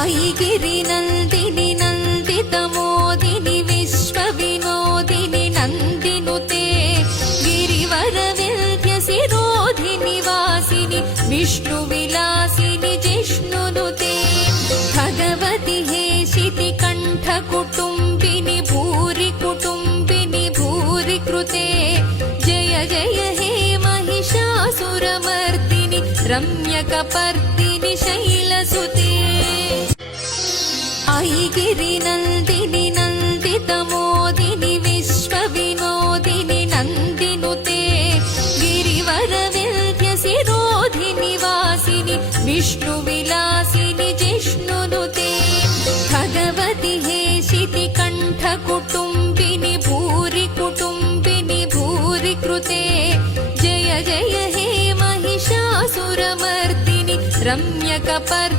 ऐगिरिनन्दिनि नन्दितमोदिनि विश्वविनोदिनि नन्दिनुते गिरिवरविन्ध्यसिरोधिनि वासिनि विष्णुविलासिनि जिष्णुनुते भगवति हेशिति कण्ठकुटुम्बिनि भूरि कुटुम्बिनि भूरि कृते जय जय हे महिषासुरमर्दिनि रम्यकपर्दिनि शैलसुते ऐगिरिनन्दिनि नन्दितमोदिनि विश्वविनोदिनि नन्दिनुते गिरिवरविन्ध्यसिरोधिनि वासिनि विष्णुविलासिनि जिष्णुनुते भगवति हेशिति कण्ठकुटुम्बिनि भूरि कुटुम्बिनि भूरि कृते जय जय हे महिषासुरमर्दिनि रम्यकपर्दिनि